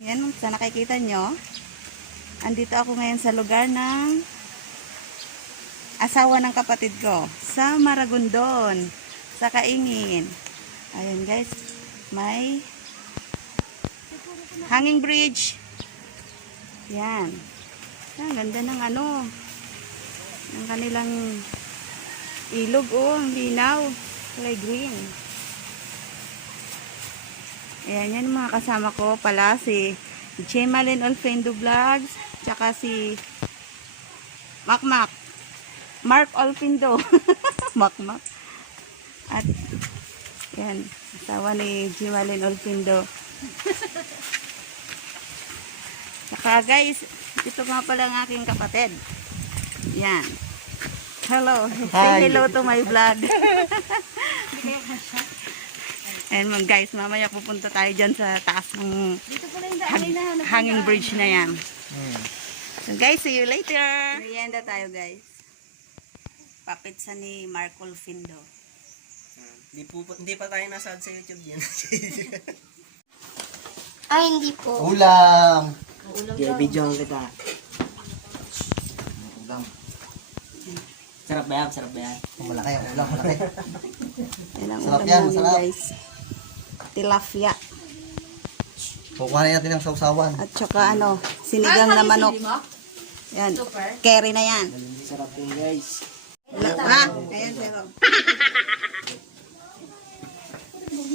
Yan, sa nakikita nyo, andito ako ngayon sa lugar ng asawa ng kapatid ko sa Maragondon, sa Kaingin. Ayun guys, may hanging bridge. Yan. Ang ganda ng ano, ng kanilang ilog oh, ang linaw. Kulay green. Ayan, yan yung mga kasama ko pala si Jemalyn Olfendo Vlogs, tsaka si Makmak. Mark Olfindo. Makmak. At yan, asawa ni Jemalyn Olfindo. Tsaka guys, ito nga pala ang aking kapatid. Yan. Hello. Say hello to my vlog. And mga guys, mamaya pupunta tayo dyan sa taas ng hang- hanging bridge na yan. So guys, see you later. Merienda tayo guys. Papitsa ni Marco Findo. Hindi, po, hindi pa tayo nasad sa YouTube yan. Ay, hindi po. Ulam. Okay, video kita. Ulam. Sarap ba yan? Sarap ba yan? Malaki ang ulam, malaki. Sarap ulam yan, namin sarap. guys. Tilapia. Kukuha natin ng sausawan. At saka ano, sinigang na manok. Yan. Carry na yan. Sarap yun guys. Wala ha? Ayan, pero.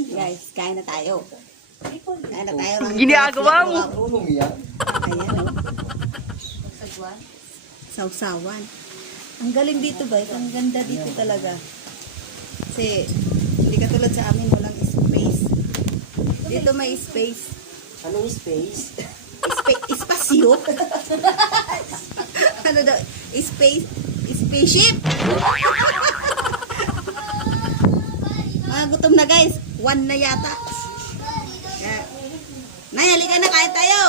Guys, kain na tayo. Kain na tayo. Ginagawa mo. Ayan, oh. Sausawan. Ang galing dito, guys. Ang ganda dito talaga. Kasi, hindi katulad sa amin, space. Dito may space. Anong space? Spa- espasyo? ano daw? Space? Spaceship? Mga gutom na guys. One na yata. Kaya, Nay, halika na, kain tayo.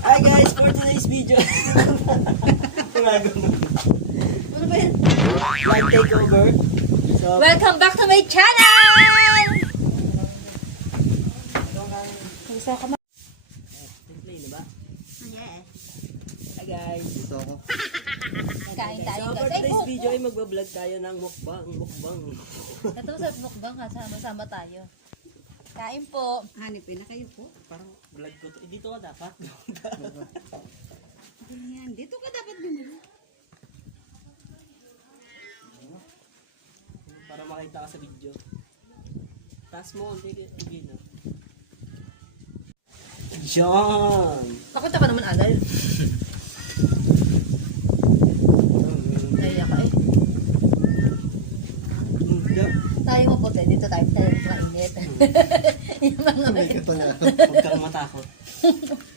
Hi guys, for today's video. Ano ba yan? Live takeover. So, Welcome back to my channel! Gusto ka ma- play na ba? Yes. Hi guys. Ito ako. Kain tayo So, for guys. Ay, today's oh, video ay magbablog tayo ng mukbang, mukbang. Ito sa mukbang ha, sama-sama tayo. Kain po. Hanipin na kayo po. Parang vlog ko to. Eh, dito ka dapat. Ayan. Dito ka dapat bumili. Para makita ka sa video. Taas mo, hindi hindi na. Yan! Bakit ka naman alal? Naiyak ka eh. Tayo maputi. Dito tayo. Tayo mainit. Yung mga May ito niya. Huwag kang matakot.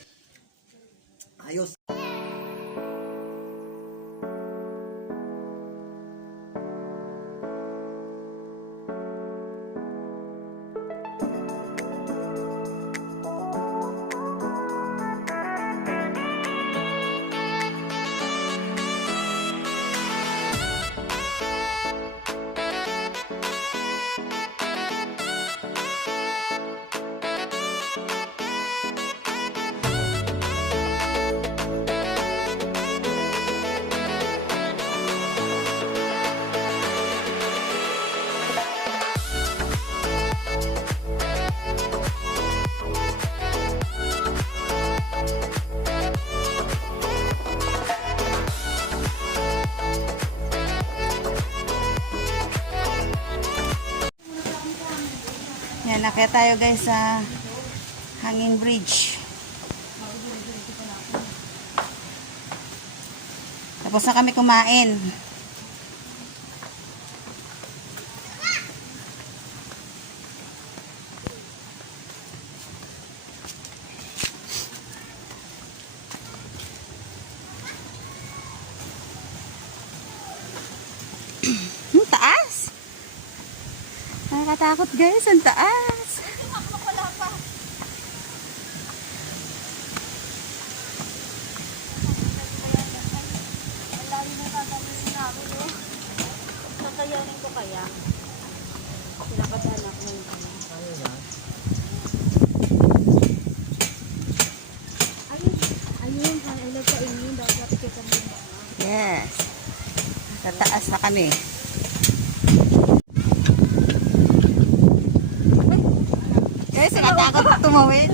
Nakaya tayo guys sa hanging bridge. Tapos na kami kumain. Nakakatakot guys, ang taas. Kakayanin ko kaya. Pinakadala Ayun, ay nagkainin dapat kita mo. Yes. Tataas na kami. Guys, nakatakot tumawid.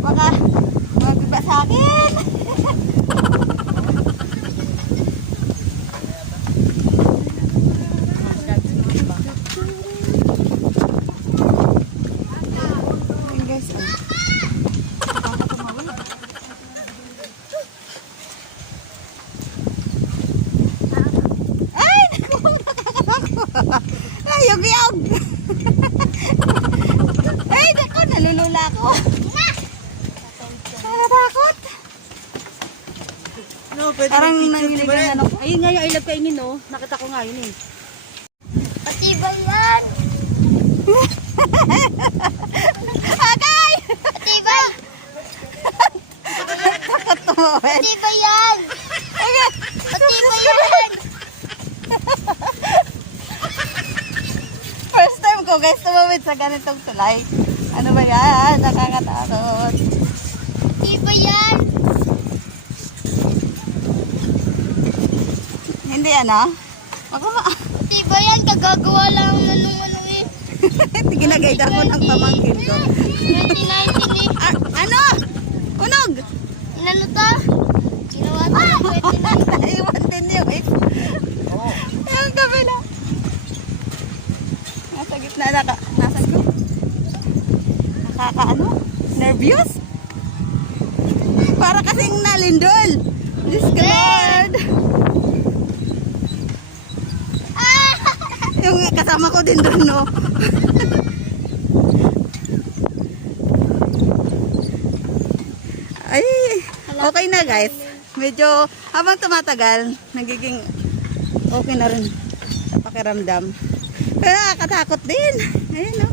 Baka mabiba sa akin. Ayun, guys, oh. Nakaka tumawid. Ay, naku, nakakatakot. Layog-yog. Ay, naku, nalulula ako. Nakakatakot. No, pwede Parang mag-picture, nanginig di ba yung yan? ano. Ayun nga yung I love kainin, no? Nga yun eh. Yan! Agay! Matibay! Takot tumawid. Matibay yan! Agay! Matibay yan! First time ko guys tumawid sa ganitong tulay. Ano ba yan? Nakakatakot. Matibay yan! Hindi ano? Ako na. Matibay yan! Kagagawa lang na nung ano eh. Ginagayad ako ng pamangkin ko. 2019 eh. Ah, ano? Unog! Inano to? Ginawa to ng 2019. Naiwan din yun eh. Yung kabila. Nasa gitna na ka. Nasa ko. Nakaka ano? Nervous? Para kasing nalindol. Diyos ko Lord. Yung kasama ko din doon, no? Ay, okay na guys. Medyo habang tumatagal, nagiging okay na rin sa pakiramdam. Pero nakakatakot din. Ayun, no?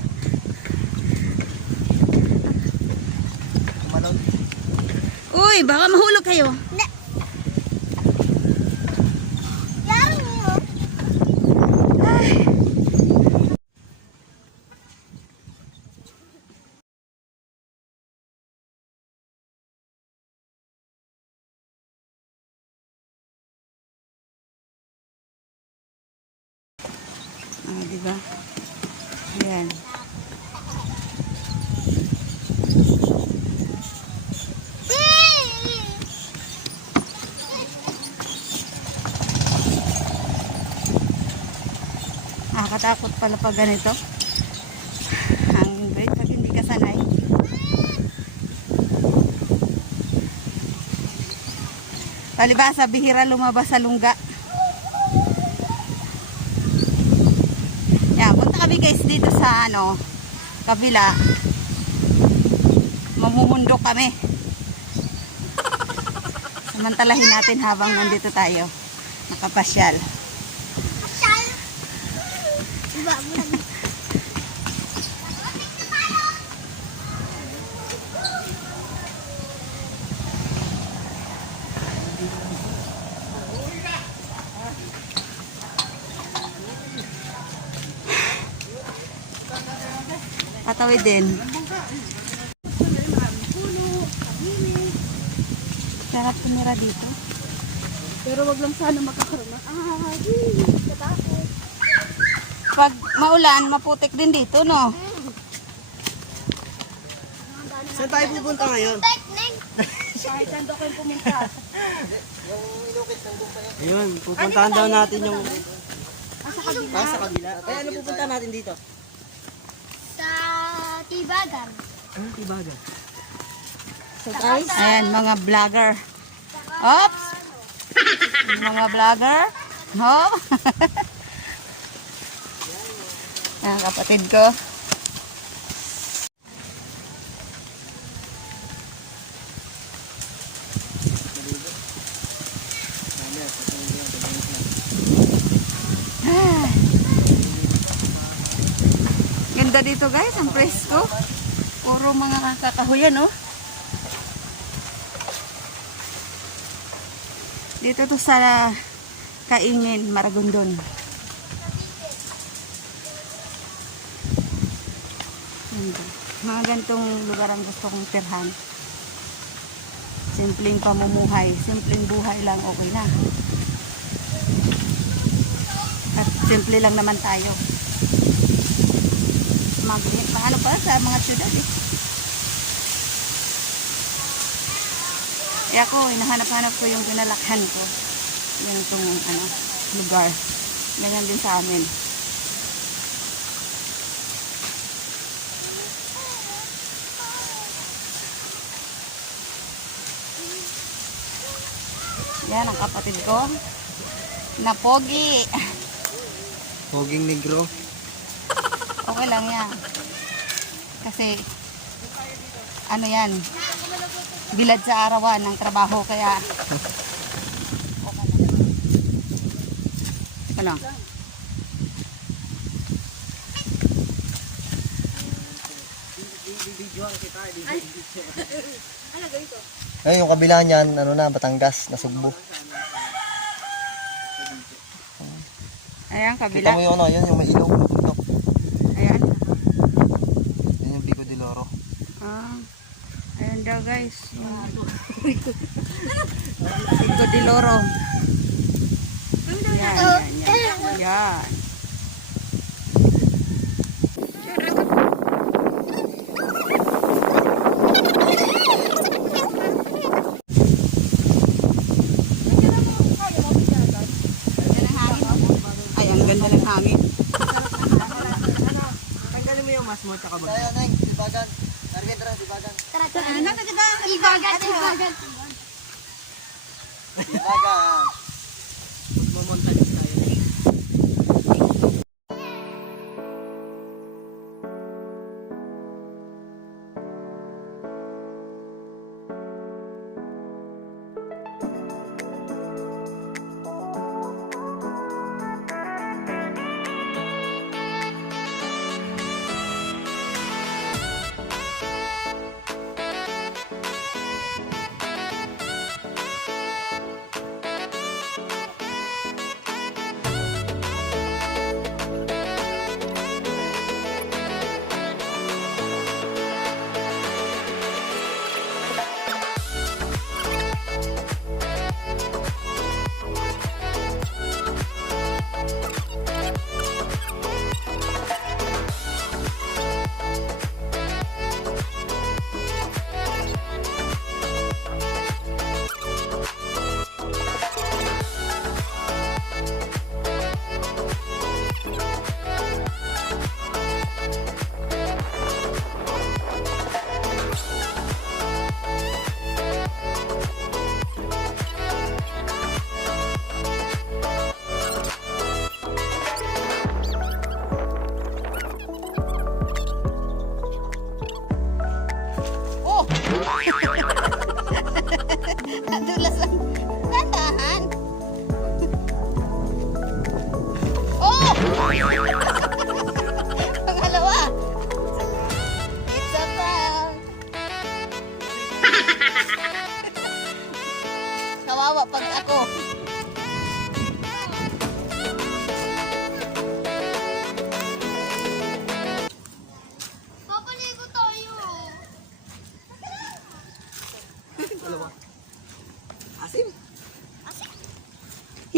Uy, baka mahulog kayo. Yan mo. Ah, di ba? Ayan. Nakakatakot pala pag ganito. Ang bridge pag hindi ka sanay. Palibasa, bihira lumabas sa lungga. Yan, punta kami guys dito sa ano, kabila. Mamumundok kami. Samantalahin natin habang nandito tayo. Nakapasyal. Iba Patawid din. Sarap tumira dito. Pero wag lang sana magkakaroon ng ah, katakot. Pag maulan, maputik din dito, no? Saan tayo pupunta ngayon? Kahit saan daw kayo pumunta. Ayun, pupuntahan daw natin yung... Ah, sa kabila. Ay, ano pupunta natin dito? Tibagan. Ano, Tibaga? So guys, Ayan, mga vlogger. Oops! Mga vlogger. No? Ayan, kapatid ko. Ah. Ganda dito guys, ang presko. Puro mga kakahuyan, oh. Dito to sa Kaingin, Maragondon. Mga gantong lugar ang gusto kong tirhan. Simpleng pamumuhay. Simpleng buhay lang okay na. At simple lang naman tayo. Mag ano pa sa mga syudad eh. Eh ako, hinahanap-hanap ko yung pinalakhan ko. Yan itong ano, lugar. Ganyan din sa amin. Yan ang kapatid ko. Na pogi. Poging negro. Okay lang yan. Kasi, ano yan, bilad sa arawan ng trabaho, kaya. Teka lang. Ayun, yung kabila niyan, ano na, Batangas, nasugbo. Ayan, Kita kabila. mo yung ano, yun, yung may ilong. Ito, Ayan. yun yung Bico de Loro. Ah, ayan daw guys. Pico de Loro. Yan, yan, yan. Yan. Bagha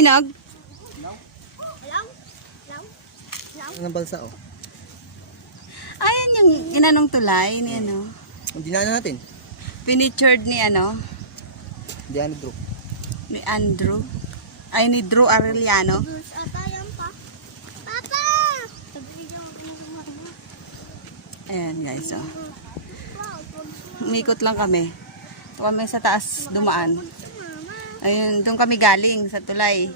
Lang? Anong balsa, oh? Ayan yung inanong tulay ni ano. Hindi na natin. Pinitured ni ano, Hindi ano, bro. ni Andrew. Ay, ni Drew Arellano. Bus ata yan pa. Papa! Ayan guys, oh. Umikot lang kami. Kami sa taas dumaan. Ayun, doon kami galing sa tulay.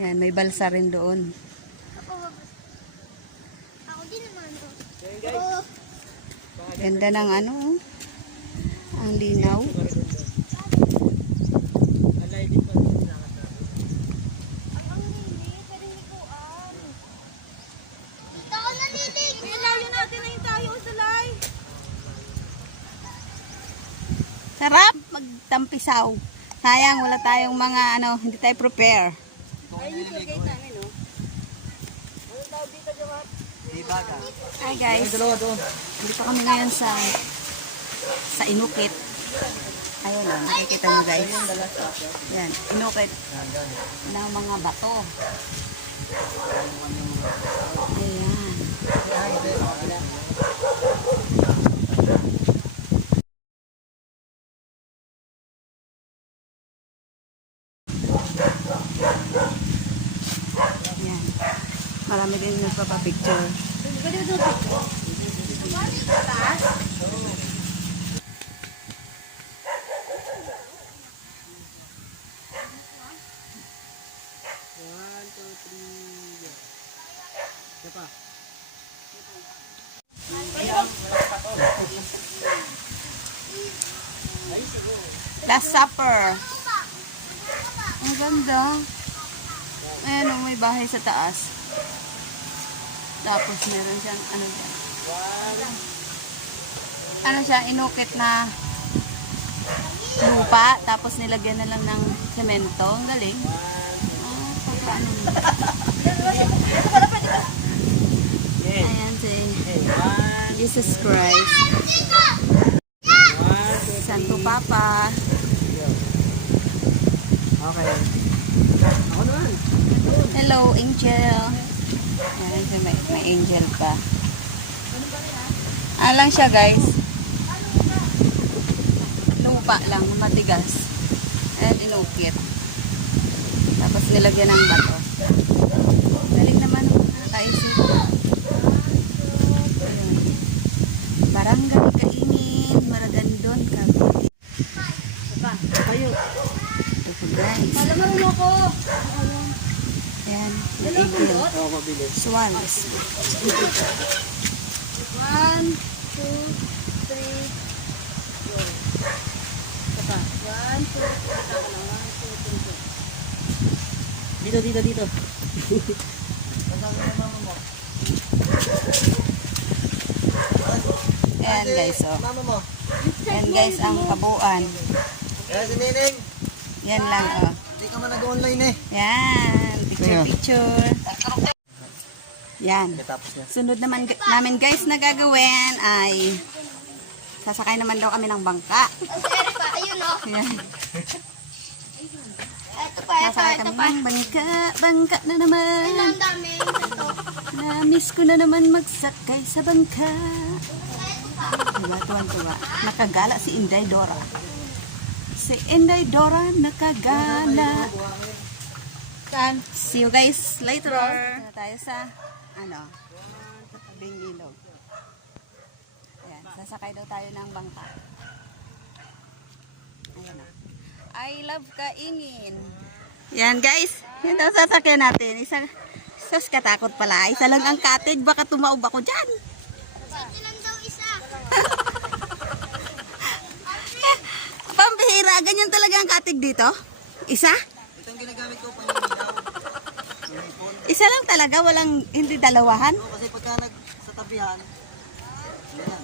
Ayan, may balsa rin doon. Ako, din naman. Ganda ng ano, oh. ang linaw. Alay din pa rin nakakatawa. Ang lilig, pero hindi ko am. Dito ako nalilig. Ilayo natin na yung tayo sa live. Sarap magtampisaw. Sayang, wala tayong mga ano, hindi tayo prepare. Hi guys. Dito kami ngayon sa sa Inukit. Ayun o, nakikita mo guys. Yan, Inukit ng mga bato. Ayan. Yan. Marami din nagpapapicture. Last Supper. Ang ganda. Ayan o, may bahay sa taas. Tapos meron siyang ano dyan. Ano siya, inukit na lupa. Tapos nilagyan na lang ng semento. Ang galing. Ayan si Jesus Christ. Santo Papa. Okay. Hello, angel. Ayan, so may, may angel pa. Alang siya, guys. Lupa lang, matigas. Ayan, inukit. Tapos nilagyan ng bato. Galing naman ang mga kaisip. Ayan. Barangay Kaingin, Maragandon, Cavite. Kayo. Ito po, guys. Alam mo ako. Ayan, angel. Oo, mabilis. Swans. One, two, three, go. Saka. One, two, three. Saka lang. One, two, three, go. Dito, dito, dito. Ayan, guys, oh. Mama mo. Yan guys ang kabuuan. Kaya si Nining. Yan lang oh. Hindi ka man nag-online eh. Yan, picture picture. Yan. Sunod naman namin guys na gagawin ay sasakay naman daw kami ng bangka. Ayun o. Yan. Ito pa, ito, Sasakay ito kami pa. ng bangka. Bangka na naman. Ang dami. Na-miss ko na naman magsakay sa bangka. Diba, tuwan-tuwa. Nakagala si Inday Dora. Si Inday Dora nakagala. Saan? See you guys later. Punta tayo sa, ano, sa tabing ilog. Ayan, sasakay daw tayo ng bangka. Ayan o. I love kaingin. Yan guys, yan daw sasakyan natin. Isa, sus katakot pala. Isa lang ang cottage, baka tumaob ako dyan. Ito lang daw isa. Pambihira, ganyan talaga ang cottage dito? Isa? Ito ang ginagamit ko pang. Isa lang talaga, walang, hindi dalawahan? So, kasi pagka nag sa tabihan, yan.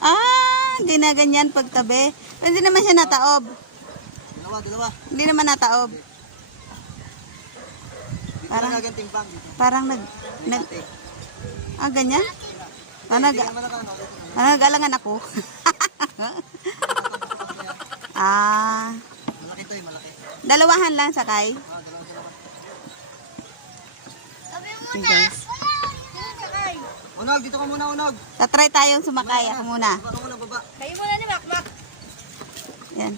Ah, ginaganyan pagtabi. Hindi naman siya nataob. Dalawa, dalawa. Hindi naman nataob. Dito Parang- na dito. Parang nag... nag ah, ganyan? Ah, nag, ah, nag-alangan ako. ah, Malaki to eh, malaki. dalawahan lang sakay. Ah, dalawa, dalawa. Sabi mo Okay, na. guys. Unog, dito ka muna, unog. Tatry tayong sumakay. Ako muna. Baba ka muna, baba. Kayo muna ni Makmak. Yan.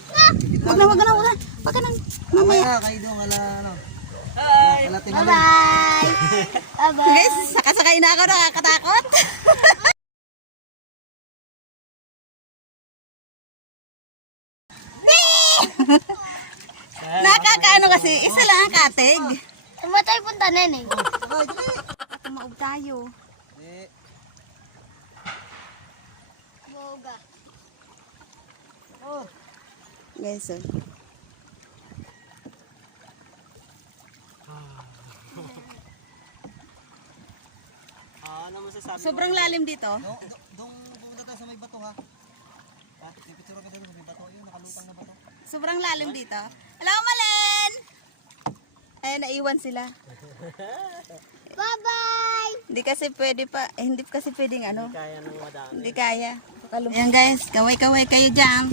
Wag na, wag na, wag na. Wag ka nang. Mamaya Mamaya. na, kayo doon, ala, ano. Bye. Bye-bye. Guys, sakasakay na ako. Nakakatakot. Nakakaano kasi, isa lang ang katig. Tayo punta, Neneng? Sakay, dali. Tumaob tayo. Eh, Boga. Guys, oh. Ah, ano masasabi mo? Sobrang lalim dito. no, do- doon pumunta tayo sa may bato, ha? Ha? May picture ka doon sa may bato. Yun, nakalutang na bato. Sobrang lalim dito. Hello, Malen! Eh, naiwan sila. Hindi kasi pwede pa, eh, hindi kasi pwedeng ano. Kaya nang madami. Hindi kaya. Ayan guys, kaway-kaway kayo dyan.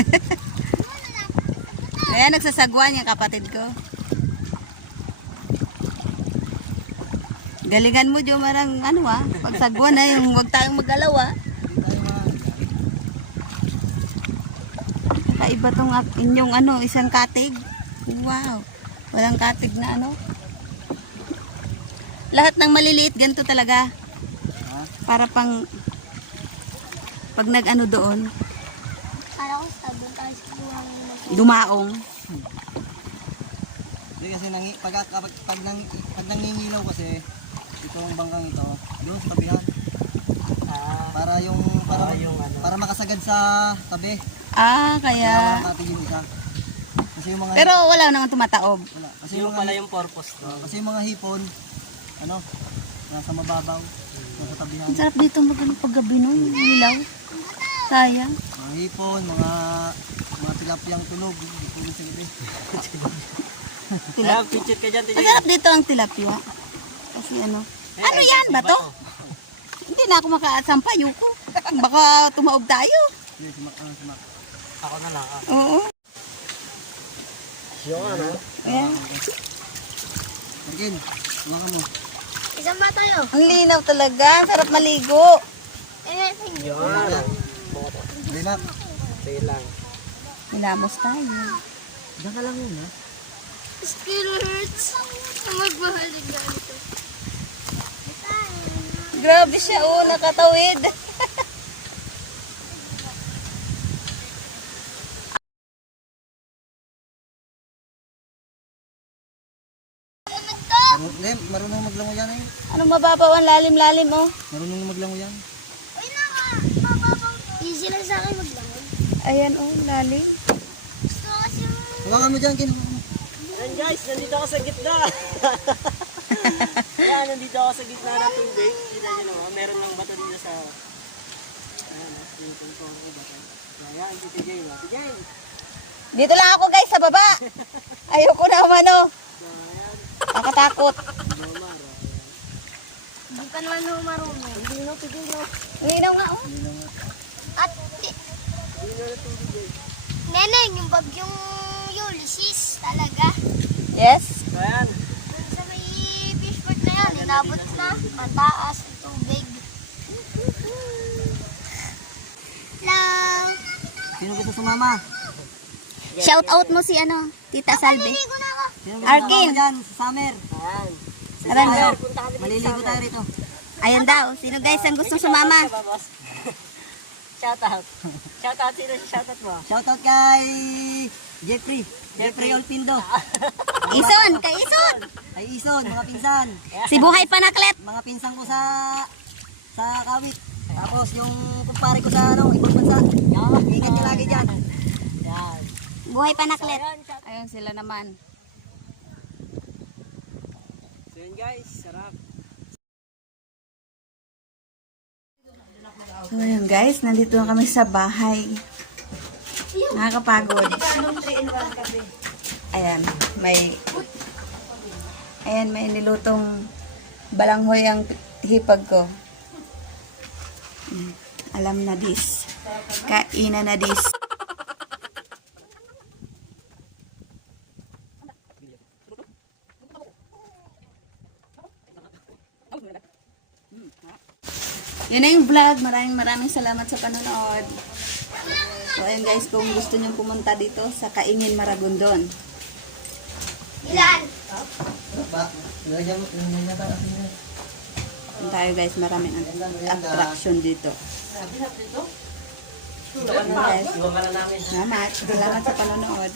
Ayan, nagsasagwan yung kapatid ko. Galingan mo, Jo, marang ano ah. Pagsagwan na yung wag tayong magalaw Kakaiba tong inyong ano, isang katig. Wow. Walang katig na ano. Lahat ng maliliit, ganito talaga. Para pang pag nag-ano doon, Kala ko sa doon tayo sa dumaong. Hindi kasi nangi, pag, pag, pag, nang, pag nangingilaw kasi, itong bangkang ito, doon sa tabihan. Ah, Para yung, para, Ah, yung ano. para makasagad sa tabi. Ah, Kaya yung isa. Kasi yung mga, Pero wala naman tumataob. wala. Kasi yung yung pala yung purpose no? kasi yung mga hipon, ano, nasa mababaw, nasa tabihan. Ang sarap dito mag ano, paggabi no, yung ilaw. Sayang. Mga hipon, mga, mga tilapiyang tulog, hindi ko sa gabi. Kaya picture ka dyan, Ang sarap dito ang tilapia. Kasi ano, ano yan ba to? Hindi na ako makasampay ko. Baka tumaob tayo. Sumak, ano, sumak. Ako na lang. Ah. Oo. Yung ano? Ayan. Again, sumakan mo. Isang ba tayo? Ang linaw talaga. Sarap maligo. Eh, Yan. Linak. Sige lang. Nilamos tayo. Diyan ka lang yun, ha? skill hurts. Magbahalik na ito. Grabe siya oh, nakatawid. Hindi, marunong maglango yan eh. Anong mababaw ang lalim-lalim oh. Marunong maglango yan. Uy, naka. Easy lang sa akin maglangon. Ayan oh, lalim. Gusto ko kasi yung... Hawakan mo dyan, kin. Yan guys, nandito ako sa gitna. Yan, nandito ako sa gitna ng tubig. Kita nyo naman, meron lang bato dito sa... Ayan, ah, yung tungkong ko bato. Ayan, si TJ. TJ! Dito lang ako guys, sa baba. Ayoko na umano. Ayan, Nakatakot. Hindi pa naman ako marunong. Hindi no, TJ no. Linaw nga oh. At, TJ. neneng, yung bagyong Ulysses talaga. Yes. Ayan. Dun sa may fishport na yan, inabot na. Mataas ang tubig. Hello! Sino gusto sumama? Shout out mo si ano, Tita Salve. Ako. Arkin. dyan sa summer? Ayan. Kami dito Maliligo tayo rito. Ayan daw. Sino guys ang gusto sumama? Shout out. Shout out. Sino si shout out mo? Shoutout kay Jeffrey. Jeffrey Olpindo. Ison, kay Ison. Ay Ison, mga pinsan. Si Buhay Panaklet. Mga pinsan ko sa sa kawit. Tapos yung kumpare ko sa ano, ibang bansa. Ingat nyo lagi dyan. Yan. Buhay Panaklet. Ayan, shout- Ayun sila naman. Yun guys, sarap. So yun guys, nandito na kami sa bahay. Nakakapagod. Ayan, may Ayan, may nilutong balanghoy ang hipag ko. Alam na dis. Kainan na dis. Yun na yung vlog. Maraming maraming salamat sa panonood. So ayun guys, kung gusto nyo pumunta dito sa Kaingin Maragondon. Ilan? Mo tayo. Guys, maraming attraction dito. Yun guys. Iwan ka na namin. Salamat. Salamat sa panonood.